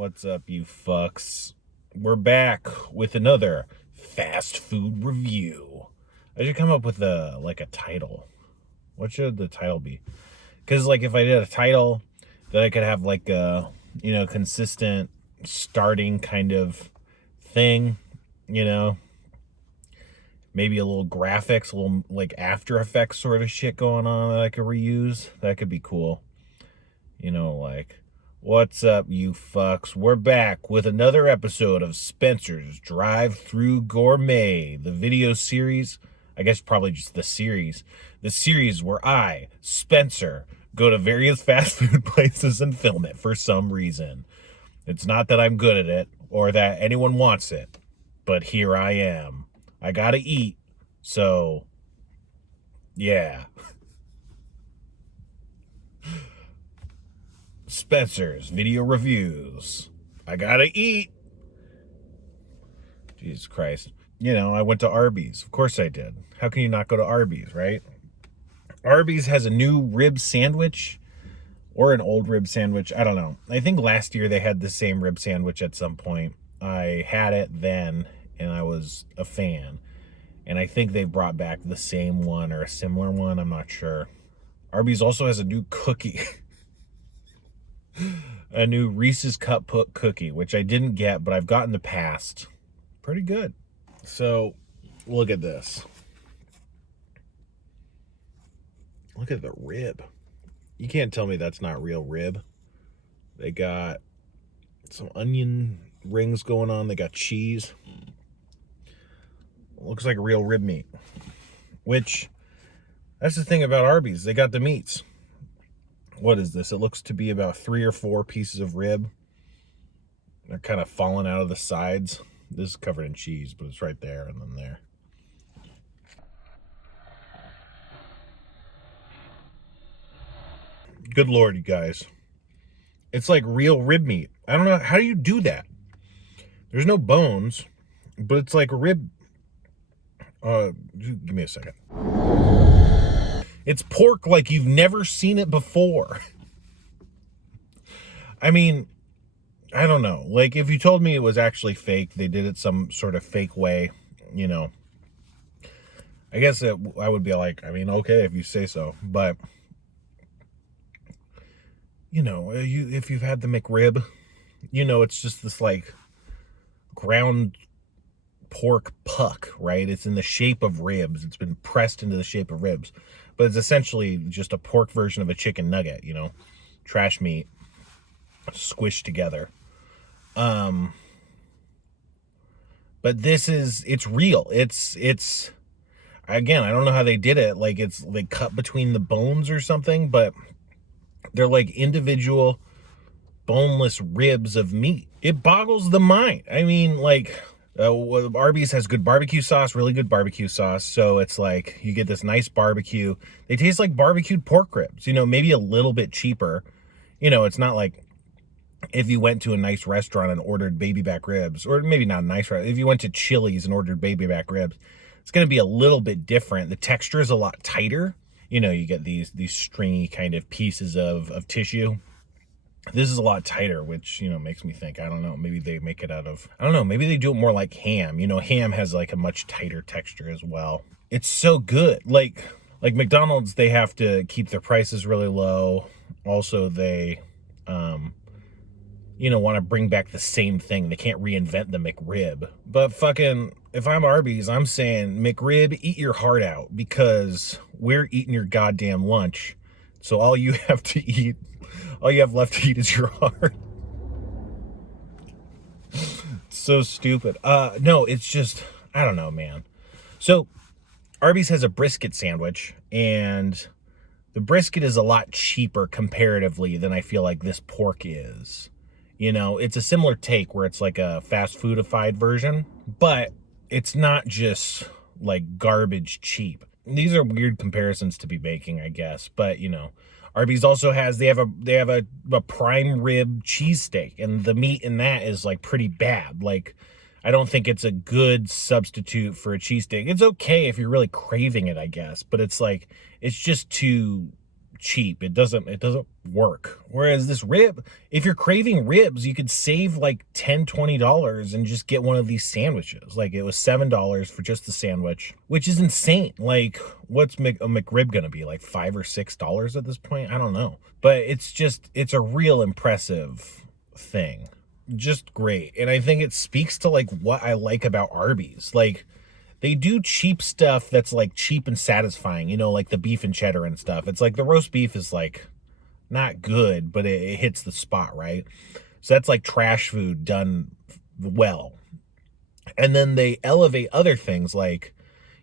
What's up, you fucks? We're back with another fast food review. I should come up with a title. What should the title be? Because if I did a title, then I could have a consistent starting kind of thing. Maybe a little graphics, a little After Effects sort of shit going on that I could reuse. That could be cool. What's up, you fucks? We're back with another episode of Spencer's Drive-Thru Gourmet, the video series. I guess probably just the series. The series where I, Spencer, go to various fast food places and film it for some reason. It's not that I'm good at it or that anyone wants it, but here I am. I gotta eat, so yeah. Spencer's Video Reviews. I gotta eat. Jesus Christ. I went to Arby's. Of course I did. How can you not go to Arby's, right? Arby's has a new rib sandwich or an old rib sandwich. I don't know. I think last year they had the same rib sandwich at some point. I had it then and I was a fan. And I think they brought back the same one or a similar one. I'm not sure. Arby's also has a new cookie. A new Reese's Cup cookie, which I didn't get, but I've got in the past. Pretty good. So, look at this. Look at the rib. You can't tell me that's not real rib. They got some onion rings going on. They got cheese. Looks like real rib meat. Which, that's the thing about Arby's. They got the meats. What is this? It looks to be about 3 or 4 pieces of rib. They're kind of falling out of the sides. This is covered in cheese, but it's right there and then there. Good Lord, you guys. It's like real rib meat. I don't know. How do you do that? There's no bones, but it's like rib. Give me a second. It's pork like you've never seen it before. I mean, I don't know. If you told me it was actually fake, they did it some sort of fake way, I guess I would be like, okay, if you say so. But, if you've had the McRib, it's just this ground pork puck, right? It's in the shape of ribs. It's been pressed into the shape of ribs. But it's essentially just a pork version of a chicken nugget, trash meat squished together. But it's real. It's again, I don't know how they did it. It's cut between the bones or something, but they're individual boneless ribs of meat. It boggles the mind. Arby's has good barbecue sauce, really good barbecue sauce. So it's you get this nice barbecue. They taste like barbecued pork ribs, maybe a little bit cheaper. It's not like if you went to a nice restaurant and ordered baby back ribs, or maybe not a nice restaurant. If you went to Chili's and ordered baby back ribs, it's going to be a little bit different. The texture is a lot tighter. You get these stringy kind of pieces of tissue. This is a lot tighter, which, makes me think, I don't know, maybe they make it out of, I don't know, maybe they do it more like ham. Ham has a much tighter texture as well. It's so good. Like McDonald's, they have to keep their prices really low. Also, they, want to bring back the same thing. They can't reinvent the McRib. But if I'm Arby's, I'm saying, McRib, eat your heart out, because we're eating your goddamn lunch. So all you have left to eat is your heart. So stupid. No, it's just, I don't know, man. So Arby's has a brisket sandwich, and the brisket is a lot cheaper comparatively than I feel like this pork is. It's a similar take where it's like a fast foodified version, but it's not just garbage cheap. These are weird comparisons to be making, I guess, but Arby's also has, they have a prime rib cheesesteak, and the meat in that is pretty bad. I don't think it's a good substitute for a cheesesteak. It's okay if you're really craving it, I guess, but it's just too cheap. It doesn't work. Whereas this rib, if you're craving ribs, you could save like $10-20 and just get one of these sandwiches. Like it was $7 for just the sandwich, which is insane. Like what's a McRib gonna be, like $5 or $6 at this point? I don't know, but it's a real impressive thing. Just great. And I think it speaks to like what I like about Arby's. Like they do cheap stuff that's like cheap and satisfying, you know, like the beef and cheddar and stuff. It's like the roast beef is like not good, but it hits the spot, right? So that's like trash food done well. And then they elevate other things like,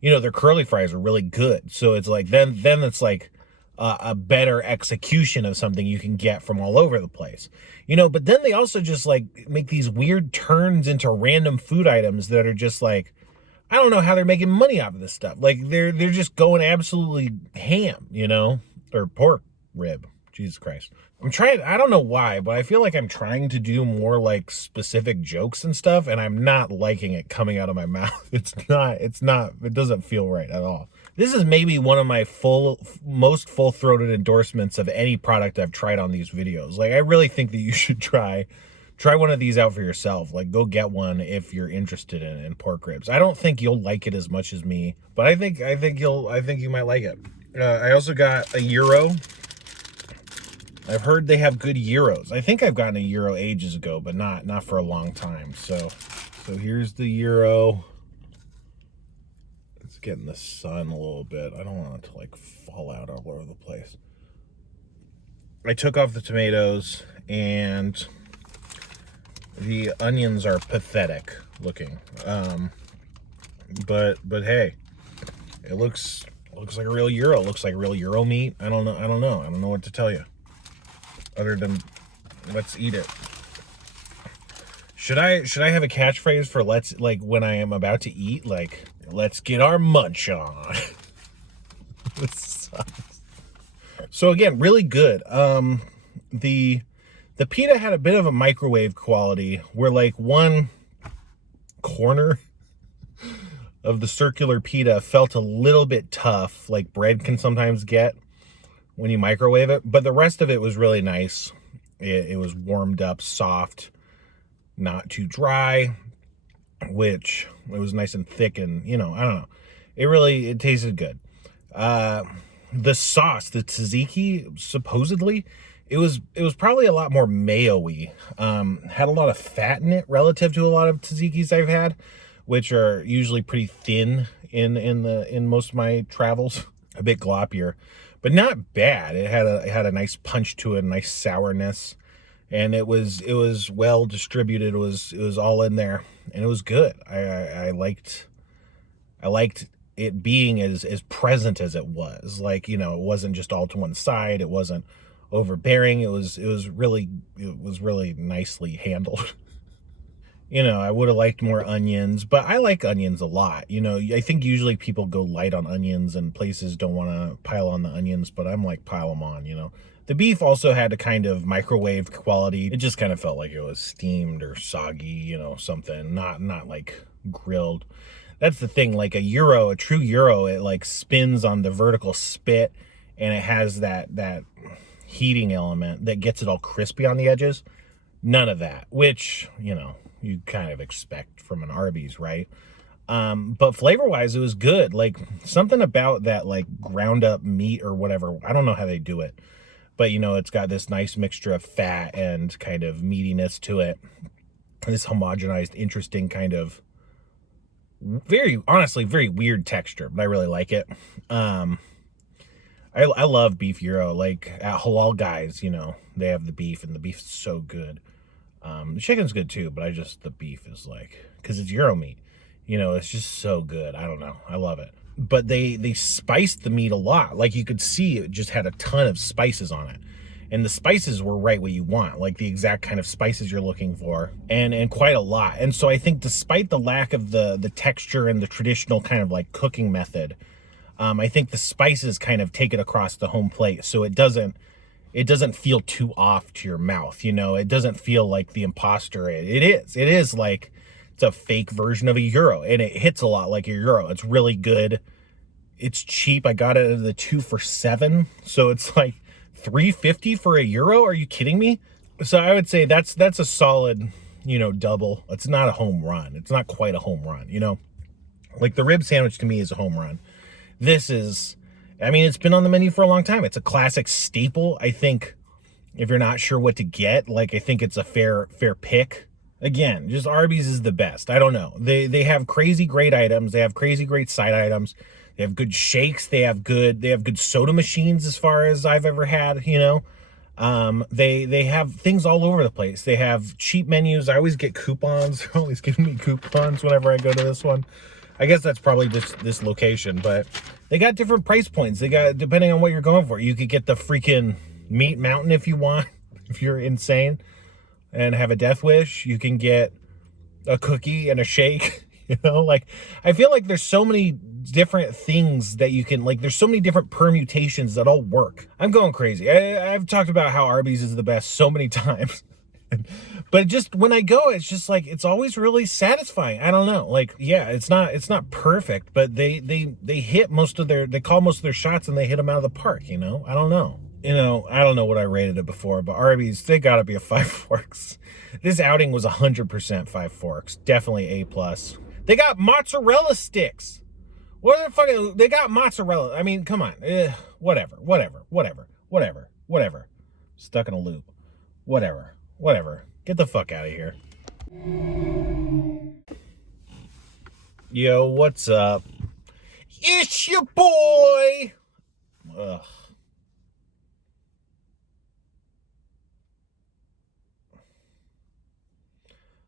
you know, their curly fries are really good. So it's like, then it's like a better execution of something you can get from all over the place, you know. But then they also just like make these weird turns into random food items that are just like, I don't know how they're making money off of this stuff. Like they're just going absolutely ham, you know, or pork rib. Jesus Christ. I don't know why, but I feel like I'm trying to do more like specific jokes and stuff, and I'm not liking it coming out of my mouth. It doesn't feel right at all. This is maybe one of my most full-throated endorsements of any product I've tried on these videos. Like I really think that you should try one of these out for yourself. Like go get one if you're interested in pork ribs. I don't think you'll like it as much as me, but I think you might like it. I also got a gyro. I've heard they have good gyros. I think I've gotten a gyro ages ago, but not for a long time. So here's the gyro. It's getting the sun a little bit. I don't want it to like fall out all over the place. I took off the tomatoes and the onions are pathetic looking. But hey, it looks like a real gyro. It looks like real gyro meat. I don't know what to tell you, other than let's eat it. Should I have a catchphrase for like when I am about to eat, like let's get our munch on? This sucks. So again, really good. The pita had a bit of a microwave quality where like one corner of the circular pita felt a little bit tough, like bread can sometimes get when you microwave it, but the rest of it was really nice. It was warmed up, soft, not too dry, which it was nice and thick, and you know, I don't know. It tasted good. The sauce, the tzatziki, supposedly, it was probably a lot more mayo-y. Had a lot of fat in it relative to a lot of tzatziki's I've had, which are usually pretty thin in most of my travels, a bit gloppier, but not bad. It had a nice punch to it, a nice sourness, and it was well distributed. It was all in there, and it was good. I liked it being as present as it was. Like, you know, it wasn't just all to one side. It wasn't overbearing. It was really nicely handled. You know, I would have liked more onions, but I like onions a lot. You know, I think usually people go light on onions and places don't want to pile on the onions, but I'm like, pile them on, you know. The beef also had a kind of microwave quality. It just kind of felt like it was steamed or soggy, you know, something, not like grilled. That's the thing, like a true gyro, it like spins on the vertical spit, and it has that heating element that gets it all crispy on the edges. None of that, which, you know, you kind of expect from an Arby's, right? But flavor-wise, it was good. Like, something about that, like, ground-up meat or whatever, I don't know how they do it, but, you know, it's got this nice mixture of fat and kind of meatiness to it. This homogenized, interesting kind of honestly, very weird texture, but I really like it. I love beef gyro. Like at Halal Guys, you know, they have the beef, and the beef's so good. The chicken's good too, but the beef is like, because it's gyro meat, you know, it's just so good. I don't know, I love it. But they spiced the meat a lot. Like you could see it just had a ton of spices on it. And the spices were right what you want, like the exact kind of spices you're looking for, and quite a lot. And so I think despite the lack of the texture and the traditional kind of like cooking method, I think the spices kind of take it across the home plate, so it doesn't feel too off to your mouth, you know. It doesn't feel like the imposter. It is like it's a fake version of a gyro, and it hits a lot like a gyro. It's really good. It's cheap. I got it at the 2 for $7, so it's like $3.50 for €1. Are you kidding me? So I would say that's a solid, you know, double. It's not a home run. It's not quite a home run, you know? Like the rib sandwich to me is a home run. This is, I mean, it's been on the menu for a long time. It's a classic staple. I think if you're not sure what to get, like, I think it's a fair pick. Again, just Arby's is the best. I don't know. They have crazy great items. They have crazy great side items. They have good shakes. They have good soda machines as far as I've ever had, you know. They have things all over the place. They have cheap menus. I always get coupons. They're always giving me coupons whenever I go to this one. I guess that's probably just this location, but they got different price points. They got, depending on what you're going for. You could get the freaking meat mountain if you want, if you're insane and have a death wish. You can get a cookie and a shake, you know, like, I feel like there's so many different things that you can, like, there's so many different permutations that all work. I'm going crazy. I've talked about how Arby's is the best so many times. But just when I go, it's just like, it's always really satisfying. I don't know. Like, yeah, it's not perfect, but they hit most of their, they call most of their shots and they hit them out of the park, you know? I don't know. You know, I don't know what I rated it before, but Arby's, they gotta be a 5 forks. This outing was 100% 5 forks. Definitely A+. They got mozzarella sticks. What the fuck? They got mozzarella. I mean, come on. Whatever. Stuck in a loop. Whatever. Get the fuck out of here. Yo, what's up? It's your boy. Ugh.